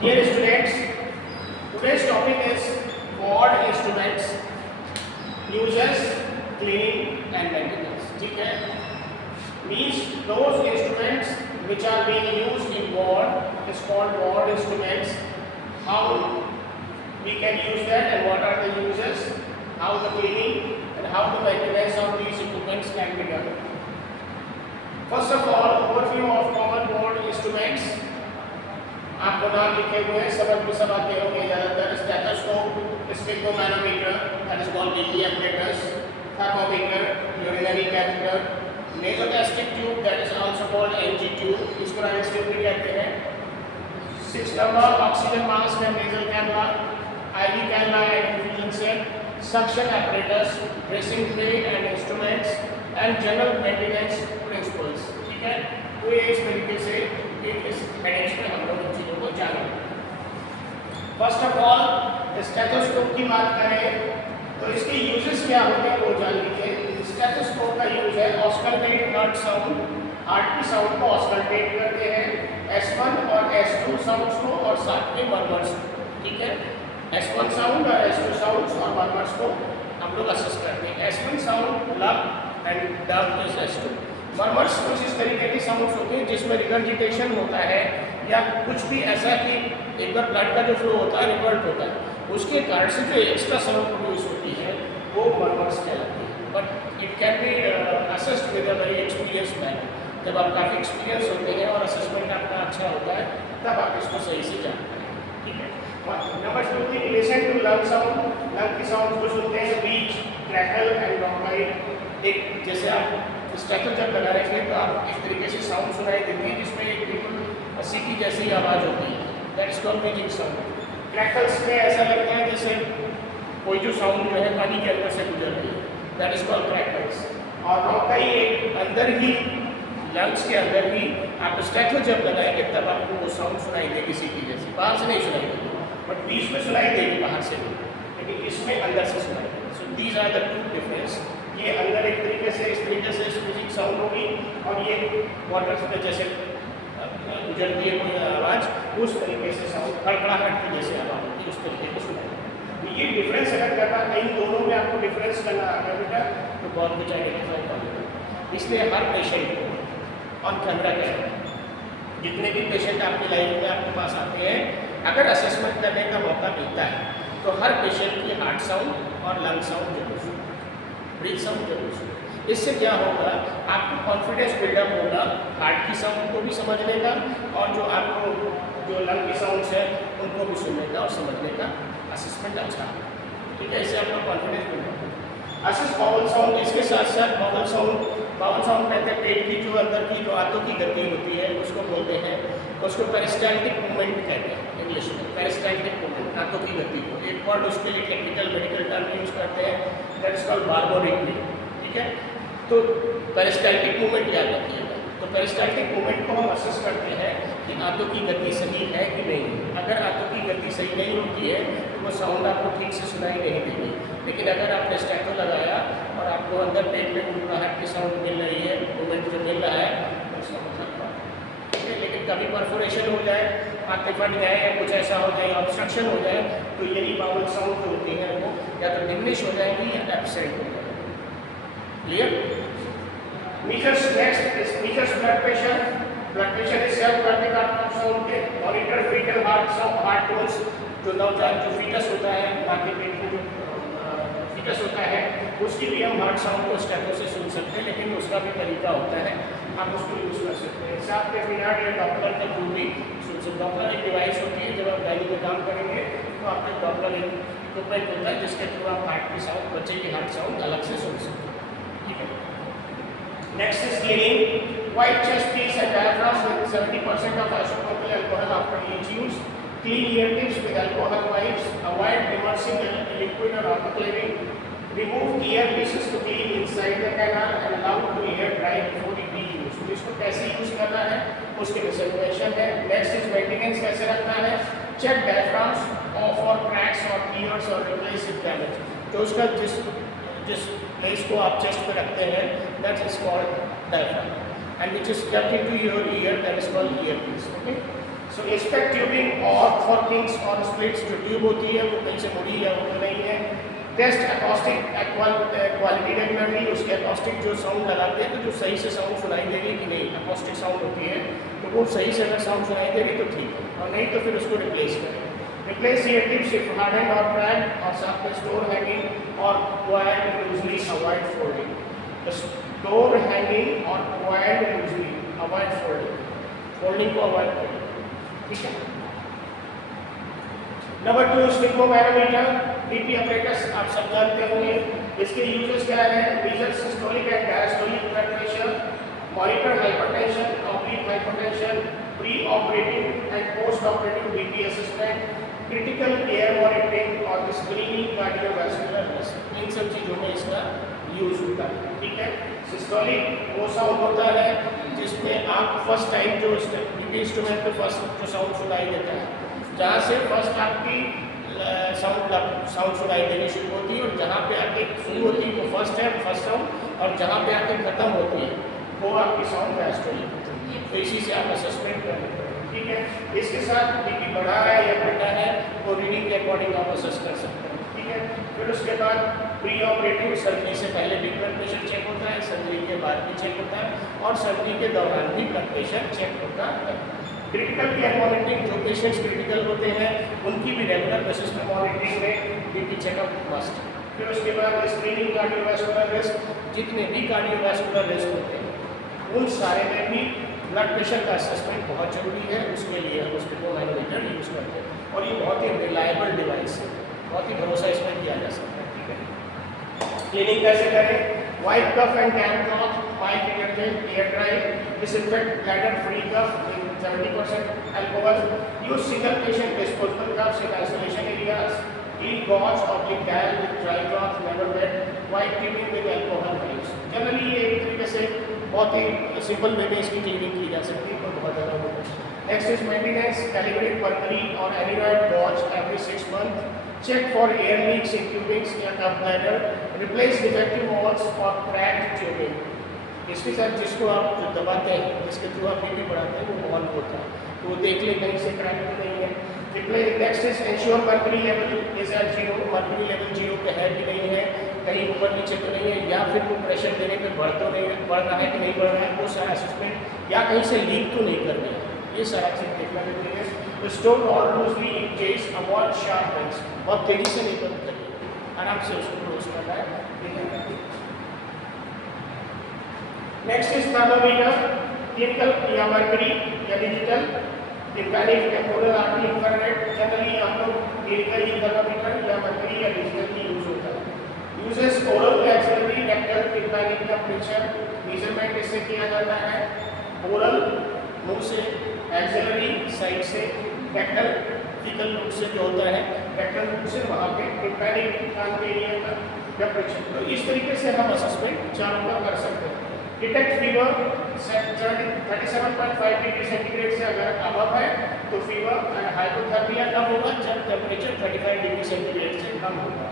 Dear students, today's topic is ward instruments, uses, cleaning and maintenance. ठीक है? Means those instruments which are being used in ward is called ward instruments. How we can use that and what are the uses? How the cleaning and how the maintenance of these equipments can be done. First of all, overview of common ward instruments. आपको नाम लिखे हुए हैं, सबक भी सब आते होंगे ज़्यादातर. Stethoscope, sphygmomanometer, that is called BP apparatus, thermometer, urinary catheter, nasogastric tube, that is also called NG tube, इसको राइस ट्यूब भी कहते हैं. 6 number ऑक्सीजन मास्क है, nasal cannula, IV cannula and infusion set, suction apparatus, dressing tray and instruments and general maintenance principles. ठीक है, तो ये इस तरीके से इस हेडिंग्स में हम लोग इन चीज़ों को जानेंगे. फर्स्ट ऑफ ऑल स्टेथोस्कोप की बात करें तो इसके यूजेस क्या होते हैं वो जान लीजिए. स्टेथोस्कोप का यूज है ऑस्कल्टेट हार्ट साउंड, हार्ट की साउंड को ऑस्कल्टेट करते हैं, S1 और S2 साउंड्स को और साथ में मर्मर्स को. ठीक है, S1 साउंड और S2 साउंड्स और मर्मर्स को हम लोग असेस करते हैं. S1 साउंड लब and dub is S2. Murmurs कुछ इस तरीके की साउंड्स होती हैं जिसमें रिगर्जिटेशन होता है या कुछ भी ऐसा कि एक बार ब्लड का जो फ्लो होता है रिवर्ट होता है, उसके कारण से जो एक्स्ट्रा साउंड प्रोड्यूस होती है वो मर्मर्स कहलाती है. But it can be assessed with a very experience man. जब आप काफ़ी एक्सपीरियंस होते हैं और असेसमेंट आपका अच्छा होता है तब आप इसको सही से जानते हैं. ठीक है. नंबर 2 की relation to lung sound. Lung की साउंड कुछ होते हैं बीच, क्रैकल एंड ब्रोंकाइट. एक जैसे आप स्टेथो जब लगा रहे थे तो आप इस तरीके से साउंड सुनाई देती है जिसमें एक बिल्कुल सीटी जैसी आवाज़ होती है. That is called Beijing sound. Crackles में ऐसा लगता है जैसे कोई जो साउंड जो है पानी के अंदर से गुजर रही है. That is called crackles. और ब्रोंकाई एक अंदर ही लंग्स के अंदर ही आप स्टेथो जब लगाएंगे तब आपको वो साउंड सुनाई देगी सीटी जैसी. बाहर से नहीं सुनाई देगी बट बीच में सुनाई देगी बाहर से, लेकिन इसमें अंदर से सुनाई देगी. So these are the two difference. ये अंदर एक तरीके से इस तरीके से म्यूजिक साउंड होगी और ये वाटर में जैसे गुजरती है कोई आवाज़ उस तरीके से साउंड खड़खड़ाहट की जैसे आवाज़ होती है उस तरीके को सुनाई देगी. ये डिफरेंस अगर करना इन दोनों में आपको डिफरेंस करना आ गया बेटा तो बहुत कुछ आइडेंटिफाई कर लेगा. इसलिए हर पेशेंट को ऑन कैमरा करें, जितने भी पेशेंट आपकी लाइफ में आपके पास आते हैं, अगर असेसमेंट करने का मौका मिलता है तो हर पेशेंट की हार्ट साउंड और लंग साउंड जरूर सुनो, ब्रीथ साउंड जरूर सुनो. इससे क्या होगा, आपको कॉन्फिडेंस बिल्डअप होगा हार्ट की साउंड को भी समझने का और जो आपको जो लंग की साउंड्स है उनको भी सुनने का और समझने का असेसमेंट अच्छा होगा. ठीक है, इससे आपका कॉन्फिडेंस बिल्डअप होगा. Assess bowel sound. इसके साथ साथ बाउल साउंड कहते हैं पेट की जो अंदर की जो आंतों की गति होती है उसको बोलते हैं, उसको पेरिस्टाल्टिक मूवमेंट कहते हैं इंग्लिश में. पेरिस्टाल्टिक मूवमेंट आंतों की गति को एक वर्ड उसके लिए टेक्निकल मेडिकल टर्म यूज करते हैं, दैट इज कॉल्ड बार्बोरिक. ठीक है, तो पेरिस्टाल्टिक मूवमेंट याद रखिएगा. तो पेरिस्टाल्टिक मूवमेंट को हम असेस करते हैं कि आंतों की गति सही है कि नहीं. अगर आंतों की गति सही नहीं होती है तो वो साउंड आपको ठीक से सुनाई नहीं देगी. लेकिन अगर आपने स्टेथो लगाया और आपको अंदर पेट में गुड़गुड़ाहट की साउंड मिल रही है, मूवमेंट जो मिल रहा है तो उसका मतलब. ठीक है, लेकिन कभी परफोरेशन हो जाए, आंखें फट जाए या कुछ ऐसा हो जाए, ऑब्स्ट्रक्शन हो जाए तो यही बाउल साउंड जो होती है वो या तो डिमिनिश हो जाएगी या एब्सेंट हो जाएगी. Clear. Measures next is measures blood pressure. Blood pressure is self cardiac sound के. Monitor fetal heart tones. जो नवजात जो फीटस होता है, मां के पेट में जो फीटस होता है उसकी भी हम हार्ट साउंड को स्टेथो से सुन सकते हैं, लेकिन उसका भी तरीका होता है, आप उसको यूज़ कर सकते हैं. साथ में मिनाट या डॉपलर के थ्रू भी सुन सकते. डॉपलर एक डिवाइस होती है, जब आप गाड़ी में काम करेंगे तो आपके डॉपलर इक्विपमेंट होता है जिसके थ्रू आप हार्ट की साउंड, बच्चे की हार्ट साउंड अलग से सुन सकते हैं. ठीक है. Next is cleaning. White chest piece and diaphragm with 70% of isopropyl alcohol after each use. Clean ear tips with alcohol wipes. Avoid immersing liquid or autoclaving. Remove ear pieces to clean inside the canal and allow to air dry before it be used. तो इसको कैसे use करना है उसके reservation है. Next is maintenance कैसे रखना है. चेक डायफ्राम्स फॉर क्रैक्स और टीयर्स और रिप्लेस इफ डैमेज. तो उसका जिस प्लेस को आप चेस्ट पे रखते हैं that is called diaphragm. and which is kept into your ear, that is called earpiece. Okay, so inspect tubing और फॉर किंग्स और स्प्लिट्स, जो ट्यूब होती है वो कहीं से मुड़ी या वो तो नहीं है। टेस्ट अकॉस्टिक क्वालिटी रेगुलरली, उसके अकॉस्टिक जो साउंड लगाते हैं तो जो सही से साउंड सुनाई देगी कि नहीं, अकॉस्टिक साउंड होती है तो वो सही से अगर साउंड सुनाई देगी तो ठीक है, और नहीं तो फिर उसको रिप्लेस करें। रिप्लेस ये टिप्स इफ हार्डन और क्रैक और साथ में स्टोर हैंगिंग और वायर्ड लूजली अवॉइड फोल्डिंग। तो स्टोर हैंगिंग और wired loosely avoid folding, folding को अवॉइड करें, ठीक है। नंबर 2 स्टिग्मोमैनोमीटर, बीपी अपरेटस आप सब जानते होंगे। इसके यूजेस क्या है? Measure systolic and diastolic blood pressure, monitor hypertension, complete hypertension, pre operative and post operative BP assessment, critical care monitoring और स्क्रीनिंग कार्डियोवैस्कुलर रिस्क, इन सब चीज़ों में इसका यूज होता है, ठीक है। सिस्टोलिक वो साउंड होता है जिसमें आप फर्स्ट टाइम जो बीपी इंस्ट्रूमेंट पे फर्स्ट जो साउंड सुनाई देता है, जहाँ से फर्स्ट आपकी साउंड सुनाई देनी शुरू होती है और जहाँ पे आके शुरू होती है वो फर्स्ट है फर्स्ट साउंड, और जहाँ पे आके खत्म होती है वो आपकी साउंड डायस्टोलिक होती है। तो इसी से आप असेसमेंट कर लेते हैं, ठीक है। इसके साथ बीपी बढ़ा है या घटा है वो रीडिंग के अकॉर्डिंग आप असेस कर सकते हैं, ठीक है। फिर उसके बाद प्री ऑपरेटिव, सर्जरी से पहले भी ब्लड प्रेशर चेक होता है, सर्जरी के बाद भी चेक होता है, और सर्जरी के दौरान भी ब्लड प्रेशर चेक होता है। क्रिटिकल केयर मॉनिटरिंग, जो पेशेंट्स क्रिटिकल होते हैं उनकी भी रेगुलर बेसिस पर मॉनिटरिंग में बीपी चेकअप मस्ट। फिर उसके बाद स्क्रीनिंग कार्डियोवैस्कुलर रिस्क, जितने भी कार्डियोवैस्कुलर रिस्क होते हैं उन सारे में भी ब्लड प्रेशर का असेसमेंट बहुत जरूरी है, उसके लिए हम स्टिग्मोमैनोमीटर यूज़ करते हैं और ये बहुत ही रिलायबल डिवाइस है, बहुत ही भरोसा इसमें किया जा सकता है, ठीक है। क्लीनिंग कैसे करें? Wipe cuff and damp cloth, wipe detergent, air dry, disinfect bladder free cuff 70% alcohol, use single patient disposable cups in isolation areas, clean gauze or clean towel with dry cloth, never wet, wipe tubing with alcohol wipes। Generally ये एक तरीके से बहुत ही simple way में इसकी cleaning की जा सकती है, और बहुत ज़्यादा होता है। Next is maintenance, calibrate primary और aneroid gauge every 6 months, check for air leaks in tubings या cup bladder, replace defective valves और क्रैक्ड ट्यूबिंग। इसके साथ जिसको आप जो दबाते हैं, जिसके थ्रू आप बीपी बढ़ाते हैं वो ऑन होता है, तो वो देख ले कहीं से क्रैक तो नहीं है। Replace next is ensure mercury level is at 0, mercury level 0 पे है कि नहीं है, कहीं ऊपर नीचे तो नहीं है, या फिर वो प्रेशर देने पे बढ़ तो नहीं बढ़ रहा है कि नहीं बढ़ रहा है, वो सारा असेसमेंट, या कहीं से लीक तो नहीं कर रही है, ये सारा चीज़ देखना जरूरी है। Store all loosely in case, avoid sharp pens, बहुत तेज़ी से नहीं बंद करिए, आराम से उसको क्लोज करना है। नेक्स्ट इज थर्मोमीटर, क्लिनिकल या मर्करी या digital, tympanic, temporal artery, infrared, generally हम लोग क्लिनिकल ही थर्मोमीटर या मर्करी या डिजिटल की यूज होता है। Uses oral excretory, rectal, tympanic temperature measurement इससे किया जाता है। ओरल मुंह से, एक्सरेटरी साइड से, रेक्टल फीकल रूट से जो होता है, रेक्टल रूट से वहाँ पे, टिम्पैनिक कान के एरिया का टेम्परेचर। तो इस तरीके से हम असेसमेंट चारों का कर सकते हैं। डिटेक्ट फीवर 37.5 डिग्री सेंटीग्रेड से अगर अबव है तो फीवर, हाइपोथर्मिया कब होगा? जब टेम्परेचर 35 डिग्री सेंटीग्रेड से कम होगा।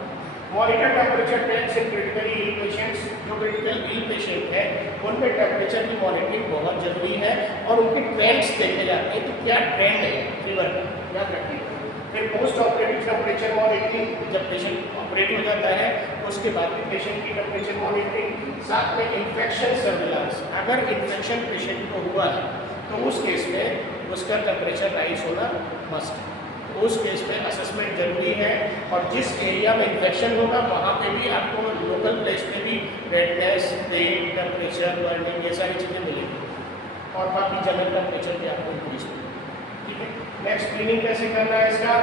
Monitor temperature trends in critically ill patients, जो क्रिटिकल इल पेशेंट है उन पे टेम्परेचर की मॉनिटरिंग बहुत जरूरी है और उनके ट्रेंड्स देखे जाते हैं कि क्या ट्रेंड है फीवर का, याद रखिए। फिर पोस्ट ऑपरेटिव टेम्परेचर मॉनिटरिंग, जब पेशेंट ऑपरेट हो जाता है उसके बाद भी पेशेंट की टेम्परेचर मॉनिटरिंग, साथ में इन्फेक्शन सर्विलांस, अगर इन्फेक्शन पेशेंट को हुआ है तो उस केस में उसका टेम्परेचर राइज होना मस्ट है, उस केस में असेसमेंट जरूरी है। और जिस एरिया में इन्फेक्शन होगा वहाँ पे भी आपको लोकल प्लेस पे भी रेडनेस, पेन, टेम्परेचर, बर्निंग, ये सारी चीज़ें मिलेंगी और बाकी जनरल टेम्परेचर भी आपको इंक्रीज होगा, ठीक है। नेक्स्ट क्लीनिंग कैसे करना है इसका?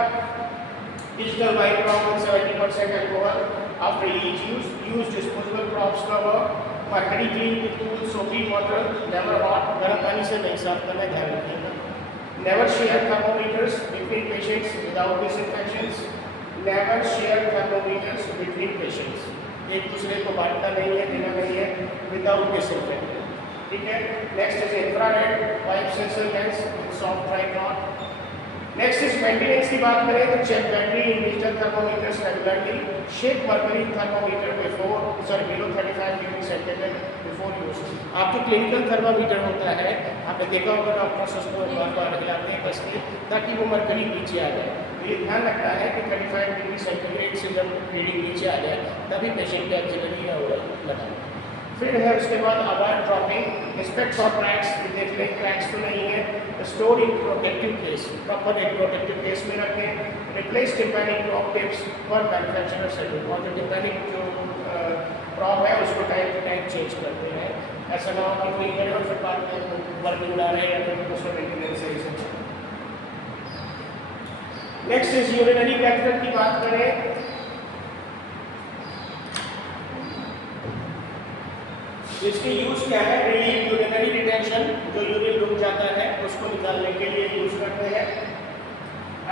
Digital wipe probe 70% alcohol after each use disposable probes cover, mercury clean with cool soapy water, never hot, गर्म पानी से नहीं साफ करना, ध्यान रखिएगा। Never share thermometers between patients without disinfections, never share thermometers between patients, एक दूसरे को बांटना नहीं है, देना नहीं है विदाउट डिसइंफेक्शन, ठीक है। Next is infrared wipe sensor lens with soft dry cloth. Next is maintenance की बात करें तो check battery in digital thermometers regularly, shake mercury thermometer below 35 degree centigrade before use. आप जो क्लिनिकल थर्मामीटर होता है, आपने देखा होगा डॉक्टर्स उसको बार बार हिलाते हैं कस के ताकि वो मर्करी नीचे आ जाए। तो ये ध्यान रखना है कि 35 डिग्री सेंटीग्रेड से जब रीडिंग नीचे आ जाए तभी पेशेंट के एक्सिलरी या ओरल लगाएं। फिर है उसके बाद avoid dropping, inspect for cracks, देख लें क्रैक्स तो नहीं है, store in protective case, proper एक प्रोटेक्टिव केस में रखें। Replace tympanic prop tips for manufacturer setting, और जो टिम्पैनिक जो प्रॉप है उसको टाइम टू टाइम चेंज करते हैं, ऐसा ना हो कि कोई करे और फिर बाद में वर्किंग ना रहे या फिर उसका मेंटेनेंस सही से। नेक्स्ट इज यूरिनरी कैथेटर की बात करें इसकी यूज क्या है, रिलीव यूरिनरी रिटेंशन, जो यूरिन रुक जाता है उसको निकालने के लिए यूज करते हैं।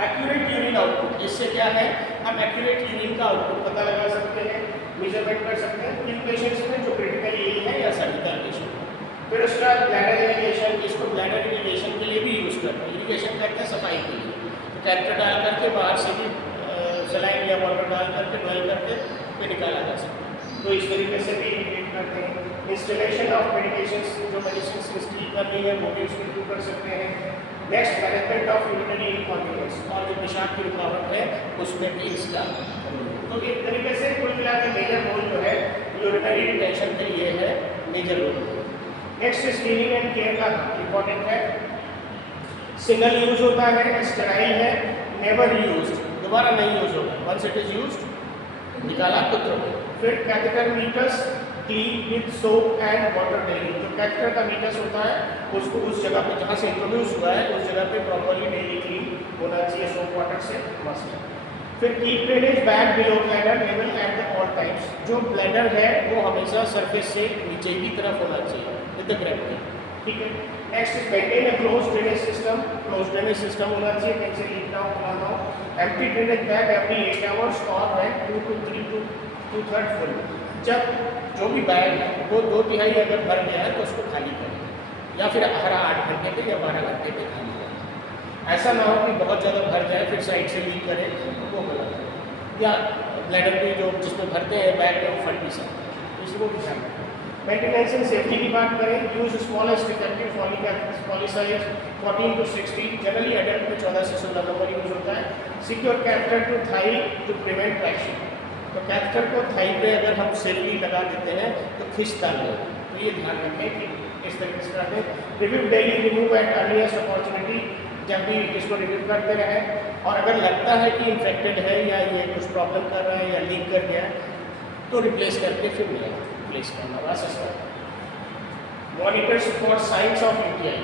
एक्यूरेट यूरिन आउटपुट, इससे क्या है हम एक्यूरेट यूरिन का आउटपुट पता लगा सकते हैं, मेजरमेंट कर सकते हैं किन पेशेंट्स में जो क्रिटिकली इल है या सर्जिकल पेशेंट। फिर उसका ब्लैडर इरिगेशन, इसको ब्लैडर इरिगेशन के लिए भी यूज करते हैं। इरिगेशन करते हैं सफाई के लिए, तो कैथेटर डाल करके बाहर से भी सलाइन या वाटर डाल करके ड्वेल करके फिर निकाला जा सकता है, तो इस तरीके से भी इरिगेट करते हैं। इंस्टॉलेशन ऑफ मेडिकेशंस, जो मेडिसिन इंस्टॉल करनी है वो भी उसमें यूज कर सकते हैं। Next management of urinary incontinence, और जो पेशाब की रुकावट है उसमें भी इंस्टॉल। तो एक तरीके से कुल मिला के मेजर रोल जो है यूरिनरी रिटेंशन के लिए है major role. Next is cleaning and care का इंपॉर्टेंट है, सिंगल यूज होता है, स्टेराइल है, नेवर यूज्ड, दोबारा नहीं यूज होगा, वंस इट इज यूज्ड निकाला तो थ्रो। फिर catheter meters clean with soap and water daily, जो कैथेटर का मीटर्स होता है उसको उस जगह पे जहाँ से इंट्रोड्यूस हुआ है उस जगह पे प्रॉपर्ली डेली क्लीन होना चाहिए सोप वाटर से मस्त। फिर keep drainage bag below bladder level at the all times, जो ब्लैडर है वो हमेशा सरफेस से नीचे की तरफ होना चाहिए विद द ग्रेविटी, ठीक है। Next is maintain a close drainage system, close drainage system होना चाहिए, कहीं से लीक ना हो। Empty drainage bag every 8 hours और व्हेन 2 to 3 to 2/3 फुल, जब जो भी बैग है वो 2/3 अगर भर गया है तो उसको खाली करें, या फिर हर 8 घंटे पे या 12 घंटे पे खाली करें। ऐसा ना हो कि बहुत ज़्यादा भर जाए फिर साइड से लीक करे, वो गलत है, या ब्लैडर पे जो जिसमें भरते हैं बैग में वो फट भी सकता है, इसको भी ध्यान रखें। मेंटेनेंस एंड सेफ्टी की बात करें, use smallest effective Foley size 14 to 16, generally adult में 14 से 16 नंबर यूज होता है। Secure catheter to thigh to prevent traction, तो कैथेटर को थाई पे अगर हम सेफली लगा देते हैं तो खिंचता नहीं, तो ये ध्यान रखें कि इस तरीके से रखें। Review daily, remove at earliest opportunity, जब भी इसको रिव्यू करते रहें, और अगर लगता है कि इन्फेक्टेड है या ये कुछ प्रॉब्लम कर रहा है या लीक कर गया तो रिप्लेस करके फिर नया रिप्लेस करना बस ऐसा। Monitors for science of UTI,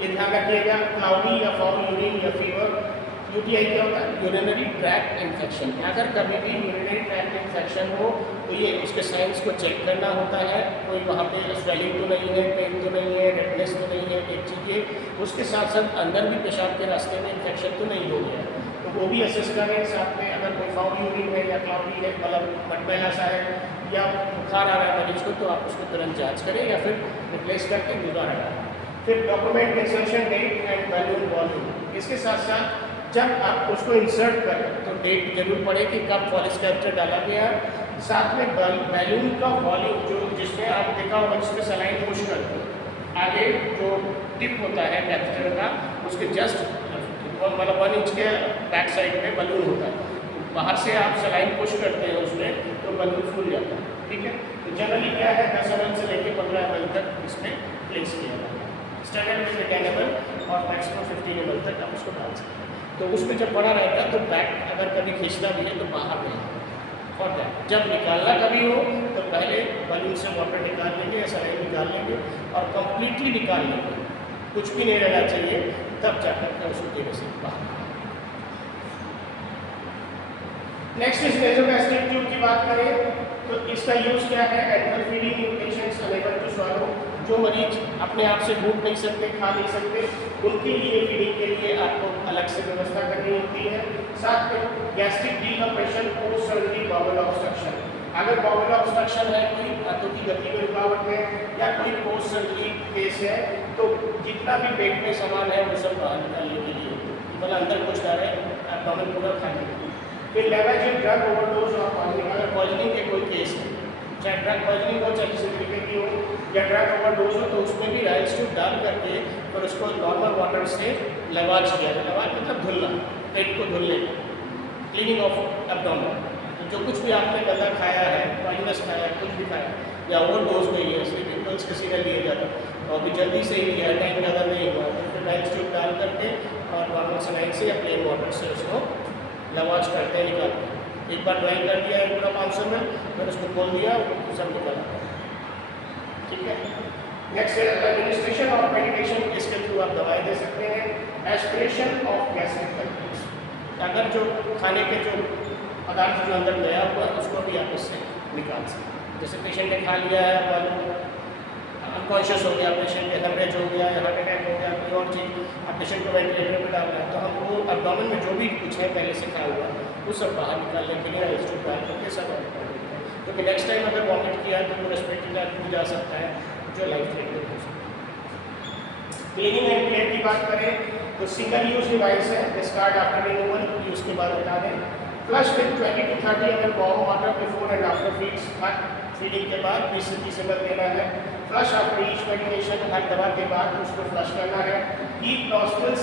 ये ध्यान रखिएगा, क्लाउडी या फाउल यूरिन या फीवर। यूटीआई क्या होता है, यूरिनरी ट्रैक्ट इन्फेक्शन, अगर कभी भी यूरिनरी ट्रैक्ट इन्फेक्शन हो तो ये उसके साइंस को चेक करना होता है, कोई वहाँ पे स्वेलिंग तो नहीं है, पेन तो नहीं है, रेडनेस तो नहीं है, एक चीज़ ये, उसके साथ साथ अंदर भी पेशाब के रास्ते में इन्फेक्शन तो नहीं हो गया, तो वो भी असेस करें। साथ में अगर कोई फाउल यूरिन है या क्लाउडी है, मतलब मटमैला सा है या बुखार आ रहा है मरीज को, तो आप उसको तुरंत जाँच करें या फिर रिप्लेस करके दोबारा डालें। फिर document insertion date and balloon volume, इसके साथ साथ जब आप उसको इंसर्ट करें तो डेट जरूर पड़े कि कब पॉलिश कैप्चर डाला गया, साथ में बैलून का वॉल्यूम जो जिसमें आप देखा होगा जिसमें सलाइन पुश करते हैं, आगे जो टिप होता है कैथेटर का उसके जस्ट मतलब 1 इंच के बैक साइड में बलून होता है, तो बाहर से आप सलाइन पुश करते हैं उसमें तो बलून फूल जाता है, ठीक है। तो जनरली क्या है 10 ml से लेकर 15 ml तक इसमें प्लेस किया जाता है, स्टैंडर्ड इज 10 ml और मैक्सिमम 15 ml तक आप उसको डाल सकते हैं। तो उसमें जब पड़ा रहता है तो बैक अगर कभी खींचना भी है तो बाहर नहीं, और जब निकालना कभी हो तो पहले बलून से वाटर निकाल लेंगे या सलाइन निकाल लेंगे और कंप्लीटली निकाल लेंगे, कुछ भी नहीं रहना चाहिए, तब जाकर के उसको धीरे से बाहर। नेक्स्ट इस नेज़ोगैस्ट्रिक ट्यूब की बात करें तो इसका यूज़ क्या है, enteral feeding in patients unable to swallow, जो मरीज अपने आप से घूट नहीं सकते, खा नहीं सकते, उनके लिए फीडिंग के लिए आपको अलग से व्यवस्था करनी होती है। साथ में gastric decompression post surgery bowel obstruction, अगर बाउल ऑब्स्ट्रक्शन है, कोई हाथों की गति में रुकावट है या कोई पोस्ट सर्जरी केस है, तो जितना भी पेट में सामान है वो सब बाहर निकालने के लिए, मतलब अंदर कुछ जा रहे एब्डोमेन पूरा खाली है। फिर लेवरेजिंग ड्रग ओवरडोज और पॉइजनिंग, अगर पॉइजनिंग के कोई केस है, चाहे ड्रग पॉइजनिंग हो, चाहे किसी तरीके की हो, या ड्रग ओवरडोज हो, तो उसमें भी राइस ट्यूब डाल करके और उसको नॉर्मल वाटर से लवाज किया जाए। लवाज मतलब धुलना, पेट को धुलने, क्लीनिंग ऑफ एब्डोमेन। जो कुछ भी आपने गंदा खाया है, पॉइजनस खाया है, कुछ भी खाया या ओवरडोज नहीं है, स्लीपिंग पिल्स किसी ने लिए जाता तो अभी जल्दी से ही लिया, टाइम ज़्यादा नहीं हुआ, तो फिर राइस ट्यूब डाल करके और नॉर्मल सलाइन से या प्लेन वाटर से उसको लवाज करते हैं, निकालते हैं। एक बार ड्राई कर दिया है पूरा 500 में, फिर उसको खोल दिया, सब निकल आता है। ठीक है। नेक्स्ट है एडमिनिस्ट्रेशन ऑफ मेडिकेशन, इसके थ्रू आप दवाई दे सकते हैं। एस्पिरेशन ऑफ गैस्ट्रिक कंटेंट्स, अगर जो खाने के जो पदार्थ जो अंदर गया हुआ उसको भी आप इससे निकाल सकते हैं। जैसे पेशेंट ने खा लिया है, मालूम अनकॉन्शियस हो गया, पेशेंट के हेमरेज हो गया, हार्ट अटैक हो गया, कोई और चीज़, आप पेशेंट को वेंटिलेटर पर डालना है, तो हम वो एब्डोमेन में जो भी कुछ है पहले से खाया हुआ वो सब बाहर निकालने के लिए राइस ट्यूब डाल करके सब कर देते हैं। क्योंकि नेक्स्ट टाइम अगर वॉमिट किया तो वो रेस्पिरेटरी ट्रैक्ट में जा सकता है, जो लाइफ थ्रेटनिंग हो सकता है। क्लीनिंग एंड केयर की बात करें तो सिंगल यूज डिवाइस है, डिस्कार्ड आफ्टर रिमूवल, यूज़ के बाद हटा दें। Flush with 20 to 30 ml warm water before and after feeds, feeding के बाद 20 से 30 ml देना है। फ्लश आफ्टर ईच मेडिकेशन, हर दवा के बाद उसको फ्लश करना है। Keep nostrils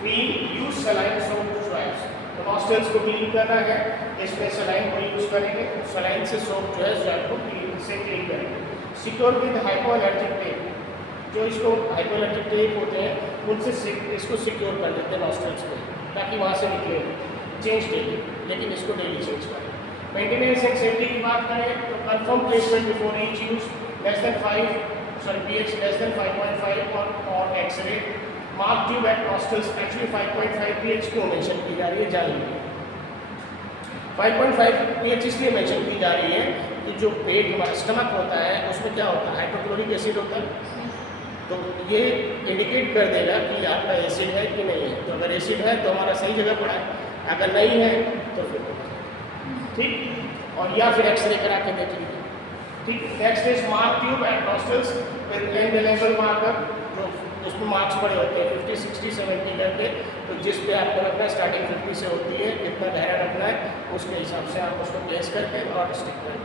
clean, use saline soap swipes, तो नॉस्ट्रल्स को क्लीन करना है, इसमें सलाइन को यूज़ करेंगे, सलाइन से सोप जो है स्वाइप को क्लीन करेंगे। सिक्योर विद हाइपोएलर्जिक टेप, जो इसको हाइपोएलर्जिक टेप होते हैं उनसे इसको सिक्योर कर देते हैं नॉस्ट्रल्स को, ताकि वहाँ से निकले। चेंज डेली, लेकिन इसको डेली चेंज करें। मेंटेनेंस एंड सेफ्टी की बात करें तो confirm placement before each use, less than 5 pH less than 5.5 और X ray. Mark tube at nostrils, actually 5.5 pH क्यों मेंशन की जा रही है जान लीजिए। 5.5 pH इसलिए मेंशन की जा रही है कि जो पेट हमारा स्टमक होता है उसमें क्या होता है, हाइड्रोक्लोरिक एसिड होता है, तो ये इंडिकेट कर देगा कि आपका एसिड है कि नहीं है। तो अगर एसिड है तो हमारा सही जगह पड़ा है, अगर नहीं है तो फिर ठीक, और या फिर एक्सरे करा के देख लीजिए। ठीक। Next is mark tube at nostrils with indelible marker, जो उसमें मार्क्स पड़े होते हैं 50, 60, 70 करके, तो जिस पे आपको रखना है स्टार्टिंग 50 से होती है, कितना गहरा रखना है उसके हिसाब से आप उसको प्लेस करके और स्टिक करें।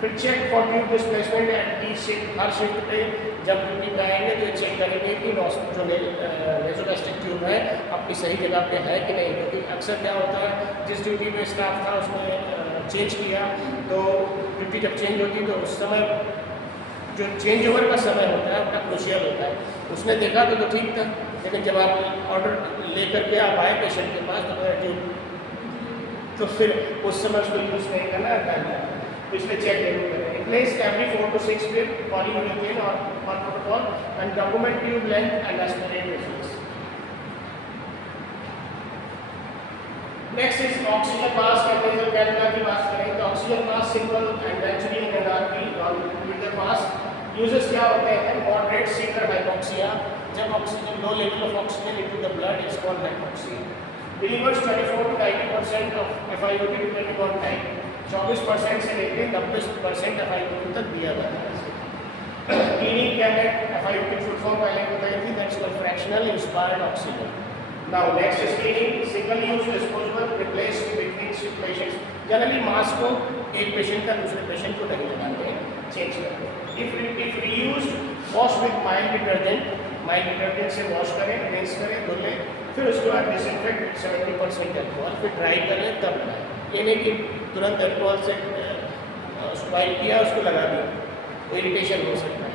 फिर check for tube displacement at each shift, हर शिफ्ट पे जब ड्यूटी पे आएंगे तो चेक करेंगे कि जो नेसोगैस्ट्रिक ट्यूब है अपनी सही जगह पे है कि नहीं। क्योंकि अक्सर क्या होता है, जिस ड्यूटी पे स्टाफ था उसने चेंज किया, तो ड्यूटी जब चेंज होती है तो उस समय जो चेंज ओवर का समय होता है बड़ा क्रूशियल होता है। उसने देखा तो ठीक था, लेकिन जब आप ऑर्डर लेकर के आप आए पेशेंट के पास तो फिर उस समय उसको यूज़ नहीं करना है, इसलिए चेक जरूर करें। Replace every 4 to 6 with polyurethane or protocol and document tube length and aspirate results. Next is oxygen mask and nasal cannula की बात करें तो oxygen mask simple and naturally in NRP with the mask uses क्या होते हैं, moderate severe hypoxia, जब oxygen low level of oxygen into the blood is called hypoxia. Delivers 24 to 90% of FiO2 depending on type, 24% से लेकर 90% FiO2 तक दिया जाता है। क्लीनिंग क्या है, FiO2 फुल फॉर्म पहले बताई थी, that's called fractional inspired oxygen. Now next is cleaning, single use disposable, replace between patients. Generally mask को एक पेशेंट का दूसरे पेशेंट को नहीं लगाते हैं, चेंज करते हैं। If reused, wash with mild detergent से वॉश करें, रिंस करें, धुल लें, फिर उसके बाद डिसइंफेक्ट 70% अल्कोहल, फिर ड्राई कर लें तब लगाएं। ये नहीं कि तुरंत अल्कोहल से वाइप किया उसको लगा दिया, तो इरिटेशन हो सकता है।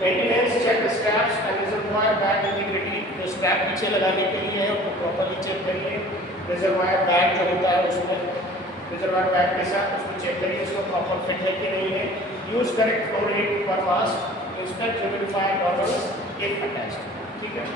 Maintenance check straps and reservoir bag integrity, जो स्ट्रैप पीछे लगाने के लिए है उसको प्रॉपर्ली चेक करिए। रिजर्वायर बैग जो होता है उसमें रिजर्वायर बैग के साथ उसको चेक करिए उसको प्रॉपर फिट है कि नहीं है। यूज करेक्ट फ्लो रेट पर mask, inspect humidifier bottles if attached. ठीक है।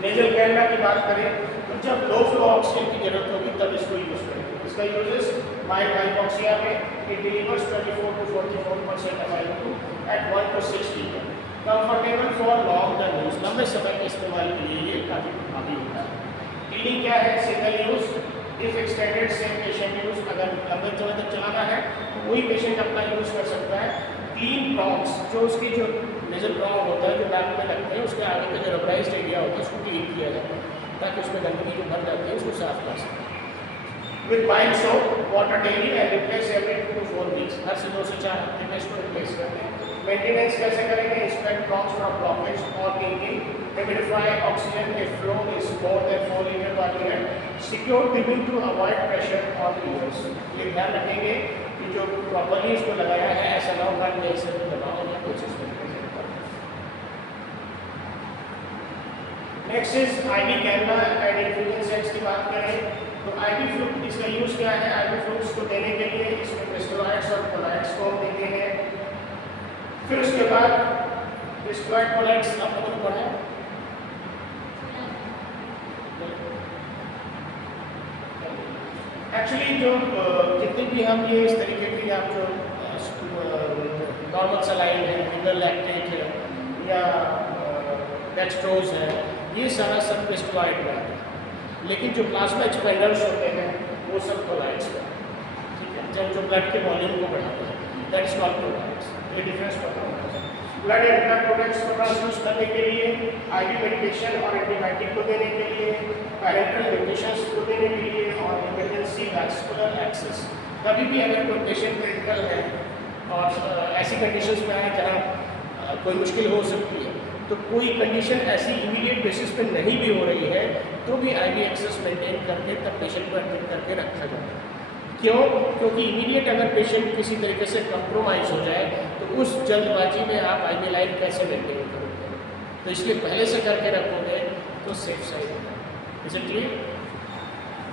नेजल कैनला की बात करें तो जब लो फ्लो ऑक्सीजन की जरूरत होगी तब इसको यूज करेंगे। इसका यूजेस माइल्ड हाइपोक्सिया में इट डिलीवर्स 24 to 44% FiO2 एट 1 to 6 litre. Comfortable for long term use, लंबे समय के इस्तेमाल के लिए ये काफ़ी प्रभावी होता है। क्लीनिंग क्या है, single use, if extended same patient use, अगर लंबे समय तक चलाना है तो वही पेशेंट अपना यूज कर सकता है। क्लीन ब्रॉन्क्स, जो उसकी जो नेजल ब्रॉन्क होता है जो नाक में लगते हैं उसके आगे का जो रबराइज्ड एरिया होता है उसको क्लीन किया जाता है ताकि कि उसमें गंदगी जो भर जाती है उसको साफ कर सकते हैं। With mild soap, water daily and replace every 2 to 4 weeks. हर से 2 से 4 हफ्ते में इसको रिप्लेस करते हैं। मेंटेनेंस कैसे करेंगे? इंस्पेक्ट ब्लॉक्स फ्रॉम ब्लॉकेज और leaking, humidify oxygen if flow is more than 4 liters per minute, secure tubing to avoid pressure on ears. ये ध्यान रखेंगे कि जो प्रॉपर्ली इसको लगाया है ऐसा ना हो कि इसे दबाव या कोई चीज़ next is IV cannula and infusion sets की बात करें तो आईवी फ्लूइड इसका यूज क्या है? आईवी फ्लूइड्स को देने के लिए इसमें क्रिस्टलाइड्स और कोलाइड्स को हम देते हैं। फिर उसके बाद क्रिस्टलाइड कोलाइड्स आप लोगों ने पढ़ा है? एक्चुअली जो जितने भी हम ये इस तरीके की आप जो नॉर्मल सलाइन है, मिनरल लैक्टेट है या डेक्सट्रोज है, ये सारा सब क्रिस्टलाइड में आता है। लेकिन जो प्लाज्मा एक्सपेंडर्स होते हैं वो सब कोलाइड्स में, ठीक है, जब जो ब्लड के वॉल्यूम को बढ़ाते हैं दैट इज कॉल्ड कोलाइड्स। ये डिफरेंस पता होना चाहिए। ब्लड एंड ब्लड प्रोडक्ट्स को ट्रांसफ्यूज करने के लिए, आईवी मेडिकेशन और एंटीबायोटिक को देने के लिए, पैरेंटल न्यूट्रिशंस को देने के लिए और इमरजेंसी वैस्कुलर एक्सेस। कभी भी अगर कोई पेशेंट क्रिटिकल है और ऐसी कंडीशंस में आए जहाँ कोई मुश्किल हो सकती है, तो कोई कंडीशन ऐसी इमीडिएट बेसिस पे नहीं भी हो रही है तो भी आईवी एक्सेस मेंटेन करके तब पेशेंट को एडमिट करके रखा जाता है। क्यों? क्योंकि इमीडिएट अगर पेशेंट किसी तरीके से कंप्रोमाइज़ हो जाए तो उस जल्दबाजी में आप आईवी लाइन कैसे मेंटेन करोगे? तो इसलिए पहले से करके रखोगे तो सेफ साइड होगा। Is it clear?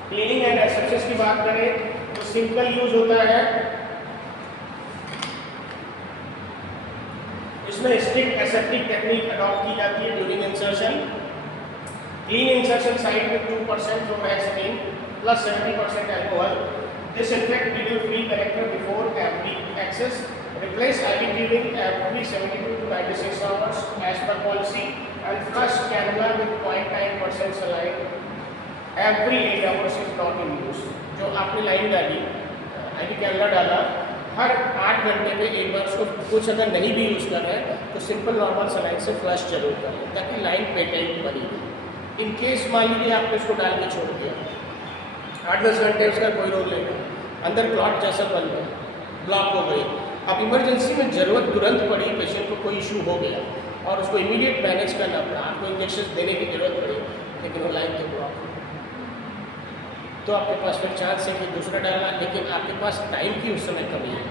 Cleaning and asepsis की बात करें तो सिंपल यूज होता है, इसमें स्ट्रिक्ट एसेप्टिक टेक्निक अडॉप्ट की जाती है during insertion. Clean insertion site with 2% from vaccine plus 70% alcohol. Disinfect needle free connector before every access. Replace IV tubing every 72 to 96 hours as per policy and flush cannula with 0.9% saline every 8 hours if not in use. जो आपने line डाली, IV cannula डाला, हर 8 घंटे में एक बार उसको कुछ अगर नहीं भी यूज़ कर रहे हैं तो सिंपल नॉर्मल सलाइन से फ्लश जरूर कर लें ताकि लाइन पेटेंट बनी रहे। इन केस मान लीजिए आपने उसको डाल के छोड़ दिया, 8-10 घंटे उसका कोई रोल नहीं है, अंदर क्लॉट जैसा बन गया, ब्लॉक हो गई, अब इमरजेंसी में ज़रूरत तुरंत पड़ी, पेशेंट को कोई इशू हो गया और उसको इमीडिएट मैनेज करना पड़ा, आपको इंजेक्शन देने की ज़रूरत पड़ी लेकिन वो लाइन तो ब्लॉक हो, तो आपके पास फिर चांस है कि दूसरा डालना, लेकिन आपके पास टाइम की उस समय कमी है,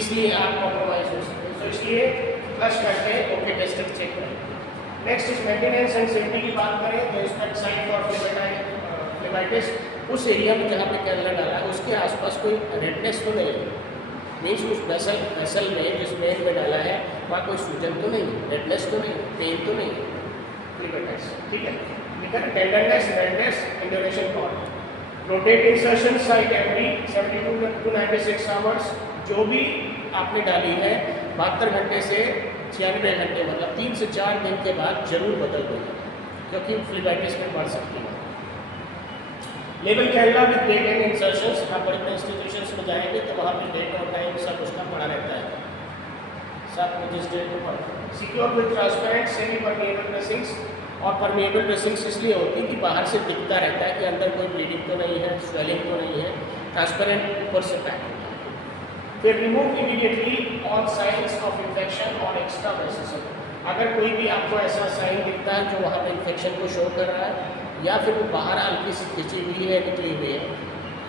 इसलिए आप कॉम्प्रोमाइज़ हो सकते हैं। तो इसलिए फ्लश करके ओके टेस्ट चेक करें। Next is maintenance and safety की बात करें तो इंस्पेक्ट साइट फॉर फ्लेबाइटिस। उस एरिया में जहाँ पे कैनुला डाला है उसके आसपास कोई रेडनेस तो नहीं है, मीन्स उस वेसल में जिस मेन में डाला है वहाँ कोई सूजन तो नहीं है, रेडनेस तो नहीं, पेन तो नहीं, फ्लेबाइटिस, ठीक है। लेकिन tenderness, redness, इंडोरेशन call. Rotate insertion site every 72 to 96 hours. जो भी आपने डाली है 72 घंटे से 96 घंटे मतलब 3 से 4 दिन के बाद जरूर बदल दो क्योंकि फ्लेबाइटिस में बढ़ सकती है। Label cannula with date and insertions. आप बड़े इंस्टीट्यूशंस में जाएंगे तो वहाँ पे डेट और टाइम सब उसका पड़ा रहता है, सब रजिस्टर्ड पर। Secure with transparent semi permeable dressings. और परमेएबल ड्रेसिंग्स इसलिए होती है कि बाहर से दिखता रहता है कि अंदर कोई ब्लीडिंग तो नहीं है, स्वेलिंग तो नहीं है, ट्रांसपेरेंट ऊपर से पैक होता है। फिर remove immediately on science of infection और एक्स्ट्रा वेसिसल। अगर कोई भी आपको ऐसा साइन दिखता है जो वहाँ पे इन्फेक्शन को शो कर रहा है या फिर वो बाहर हल्की सी खिंची हुई है, निकली हुई है,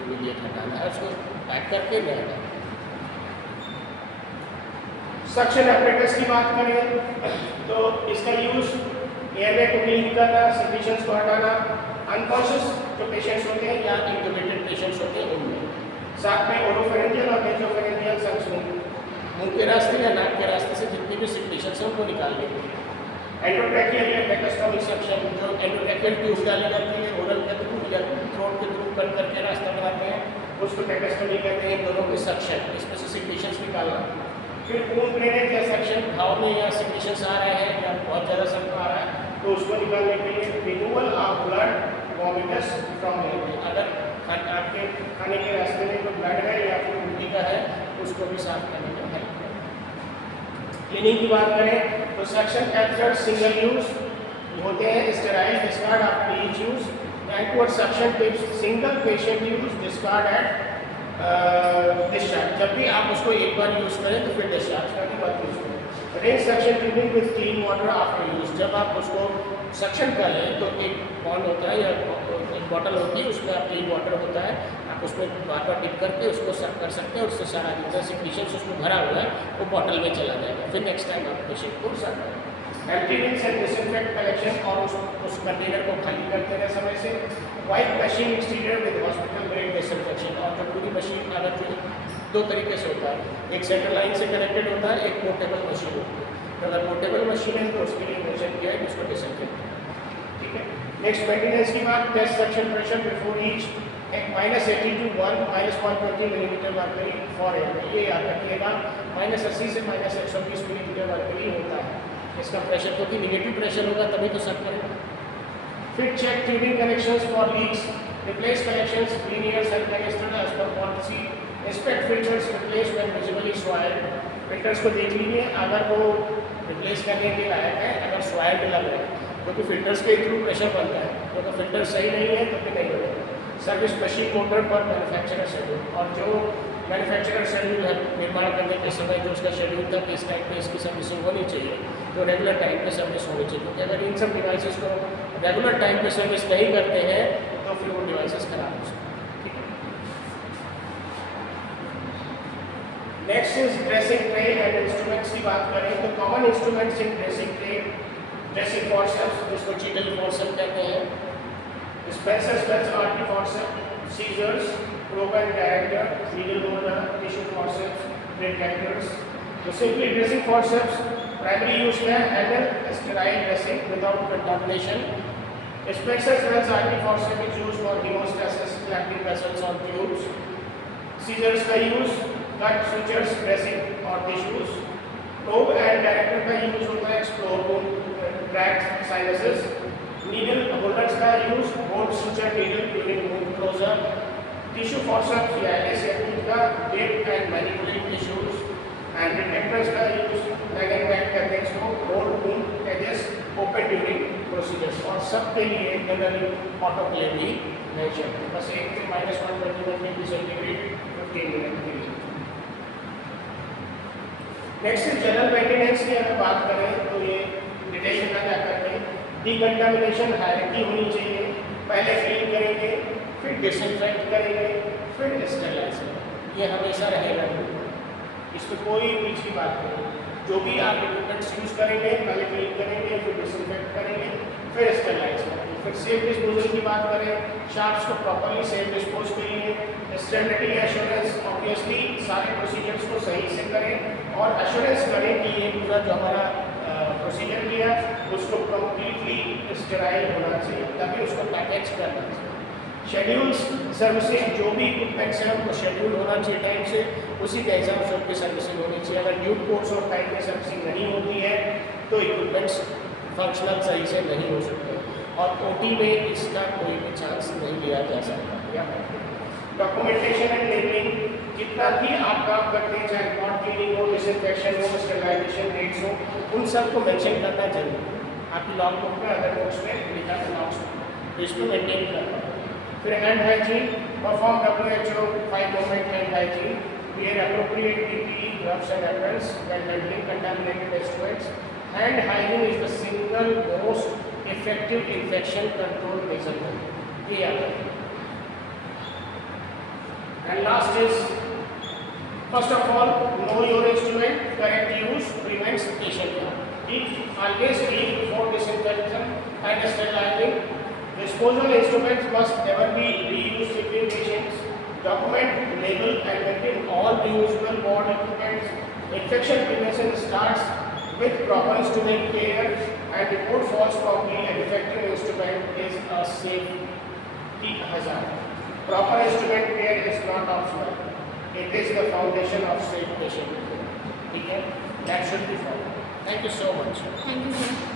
इमीडिएट हटाना है, उसको पैक करके ले आना। सक्शन एपरेटस की बात करें तो इसका यूज एयरवे को क्लीन करना, सिक्रीशंस को हटाना, अनकॉन्शियस जो पेशेंट्स होते हैं या इंट्यूबेटेड पेशेंट्स होते हैं उनमें, साथ में ओरोफेरेंजियल और नेसोफेरेंजियल सक्शन, मुंह के रास्ते या नाक के रास्ते से जितनी भी सिक्रीशंस हैं उनको निकालने के लिए। एंडोट्रैकियल या ट्रैकोस्टोमिक सक्शन, जो एंडोट्रैकियल ट्यूब डाली जाती है ओरल के थ्रू या थ्रोट के थ्रू कट करके रास्ता बनाते हैं उसको ट्रैकोस्टोमी कहते हैं। दोनों के सक्शन, इसमें से सिक्रीशंस निकालना। फिर खून ड्रेनेज या सक्शन, घाव में या सिक्रीशंस आ रहे हैं या बहुत ज़्यादा सख्त आ रहा है तो उसको निकालने के लिए removal of blood vomitus from health. अगर आपके खाने के रास्ते में कोई ब्लड है या फिर उल्टी का है उसको भी साफ करने में हेल्प करें। क्लीनिंग की बात करें तो सक्शन कैथेटर सिंगल यूज, होते हैं sterile discard after each use, backward suction tips single patient use discard at discharge. जब भी आप उसको एक बार यूज़ करें तो फिर डिस्चार्ज करने के बाद यूज़ करें। Rain suction treatment with clean water after use, जब आप उसको सक्शन कर लें तो एक पॉन्ड होता है या एक बॉटल होती है, उसमें आप क्लीन वाटर होता है, आप उसमें बार बार डिप करके उसको सर्व कर सकते हैं और उससे सारा जितना सिक्रीशंस उसमें भरा हुआ है वो बॉटल में चला जाएगा। फिर नेक्स्ट टाइम आप पेशेंट को सर्व करें। एम्प्टीनेस एंड डिसइंफेक्ट कलेक्शन, और उस कंटेनर को खाली करते रहे समय से। White machine exterior with hospital grade disinfection, और जो पूरी मशीन अगर जो दो तरीके से होता है, एक सेंट्रल लाइन से कनेक्टेड होता है, एक पोर्टेबल मशीन होती है। तो अगर पोर्टेबल मशीन है तो उसके लिए मेंशन किया है कि उसको डिसइंफेक्ट, ठीक है। नेक्स्ट मेंटेनेंस की बात, test suction pressure before each, एक -80 to 120 millimetre mercury for air, ये याद रखिएगा। -80 से -120 मिलीमीटर मर्करी होता है इसका प्रेशर, क्योंकि निगेटिव प्रेशर होगा तभी तो सर्व करेगा। Fit check tubing connections for leaks, replace connections liners and connected as per policy, inspect filters replace when visibly soiled, filters को देख लीजिए अगर वो रिप्लेस करने के लायक है, अगर सॉइल्ड लग रहा है, क्योंकि फिल्टर्स के थ्रू प्रेशर बनता है, तो अगर फिल्टर सही नहीं है तो फिर नहीं होगा। सर्विस मशीन मोटर पर मैन्युफैक्चरर शेड्यूल, और जो मैन्युफैक्चरर शेड्यूल है निर्माण करने के समय जो उसका शेड्यूल था कि इस टाइम पे इसकी सर्विसिंग होनी चाहिए, तो रेगुलर टाइम पे सर्विस होनी चाहिए, क्योंकि अगर इन सब डिवाइसेस को रेगुलर टाइम पे सर्विस नहीं करते हैं तो फिर वो डिवाइसेस खराब हो सकते हैं, ठीक है। Next is dressing tray and instruments की बात करें तो common instruments in dressing tray, dressing forceps जिसको चीटल फॉर्सेप कहते हैं, Spencer's Wells RT forceps, scissors, probe and diameter, needle holder, tissue forceps, retractors. So simply dressing forceps, primary use है handle sterile dressing without contamination. Spencer's Wells RT forceps is used for hemostasis, clamping vessels on tubes. Scissors का use cut sutures, dressing और tissues. Probe and diameter का use होता है explore wound, tract sinuses. Needle holders का use bolt suture needle during wound closure, tissue forceps या aseptic का डेप and manipulate tissues, and retractors का यूज ड्रैग एंड बैक करके इसको hold wound edges open during procedures, और सबके लिए जनरली ऑटोक्लेव ही मेंशन है, बस 1 से -120 डिग्री सेंटीग्रेड 15 मिनट के लिए। नेक्स्ट इज जनरल मेंटेनेंस की अगर बात करें तो ये डिटेल में क्या करते हैं, डिकंटामिनेशन हायरार्की होनी चाहिए, पहले क्लीन करेंगे फिर डिसइंफेक्ट करेंगे फिर स्टेरिलाइज करेंगे, ये हमेशा रहेगा, इसमें कोई बीच की बात नहीं। जो भी आप इक्विपमेंट्स यूज़ करेंगे पहले क्लीन करेंगे फिर डिसइंफेक्ट करेंगे फिर स्टेरिलाइज करेंगे। फिर सेफ डिस्पोजल की बात करें, शार्प्स को प्रॉपर्ली सेफ डिस्पोज के लिए स्टेबिलिटी एश्योरेंस, ऑब्वियसली सारे प्रोसीजर्स को सही से करें और एश्योरेंस करें कि ये पूरा जो हमारा प्रोसीजर किया उसको कम्प्लीटली स्टेराइल होना चाहिए, तभी उसको पैकेज करना चाहिए। शेड्यूल्स सर्विसिंग, जो भी इक्विपमेंट्स हैं उनको शेड्यूल होना चाहिए टाइम से, उसी के हिसाब से उनकी सर्विसिंग होनी चाहिए। अगर ड्यू कोर्स और टाइम में सर्विसिंग नहीं होती है तो इक्विपमेंट्स फंक्शनल सही से नहीं हो सकते, और ओटी में इसका कोई भी चांस नहीं लिया जा सकता। डॉक्यूमेंटेशन एंड लेबलिंग, जितना भी आप काम करते हैं चाहे रिकॉर्ड क्लीनिंग हो, डिसइंफेक्शन हो, स्टेरिलाइजेशन रेट्स हो, उन सबको मेंशन करना जरूरी है। आपकी लॉग बुक में अगर नोट्स में लिखा है लॉग्स तो इसको मेंटेन करना। फिर hand hygiene, perform WHO 5 moment hand hygiene, wear appropriate PPE, gloves and aprons when handling contaminated instruments. Hand hygiene is the single most effective infection control measurement. ये याद रखिए। And last is, first of all, know your instrument, correct use prevents patient harm. Always clean before disinfection and sterilizing. Disposal instruments must never be reused between patients. Document, label and maintain all reusable board equipments. Infection prevention starts with proper instrument care, and report falls promptly a defective instrument is a safety hazard. Proper instrument care is not optional. It is the foundation of safe patient care. Okay? That should be followed. Thank you so much. Thank you, sir.